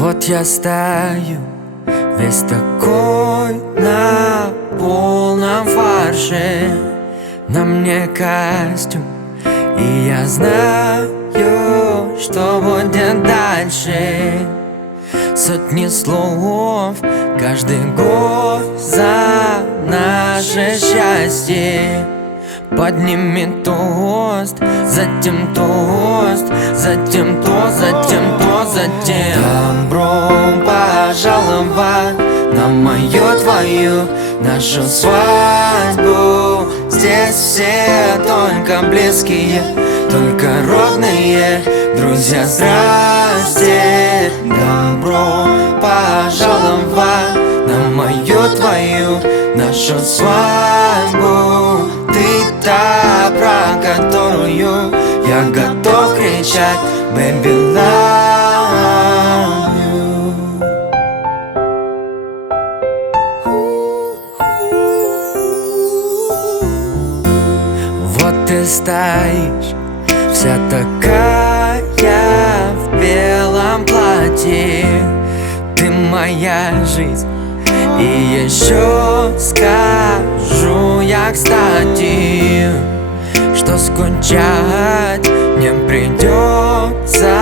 Вот я стою, весь такой на полном фарше. На мне костюм, и я знаю, что будет дальше. Сотни слов, каждый год за наше счастье. Поднимет тост, затем тост, затем тост, затем тост, затем добро пожаловать на мою, твою, нашу свадьбу. Здесь все только близкие, только родные друзья, здрасте. Добро пожаловать на мою, твою, нашу свадьбу. Ты та, про которую я готов кричать Baby, love you. Вот ты стоишь, вся такая в белом платье. Ты моя жизнь. И еще скажу я, кстати, что скучать не придется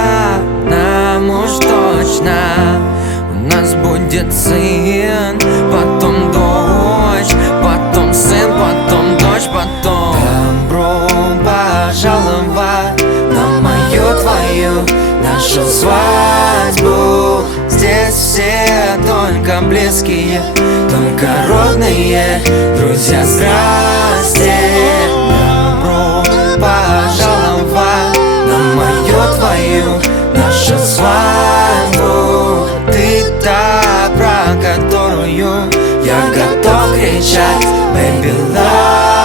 нам уж точно. У нас будет сын, потом дочь, потом сын, потом дочь, потом добро пожаловать на мою, твою, нашу свадьбу. Здесь все только близкие, только родные друзья, здрасте. Добро пожаловать на мою, твою, нашу свадьбу. Ты та, про которую я готов кричать Baby, love.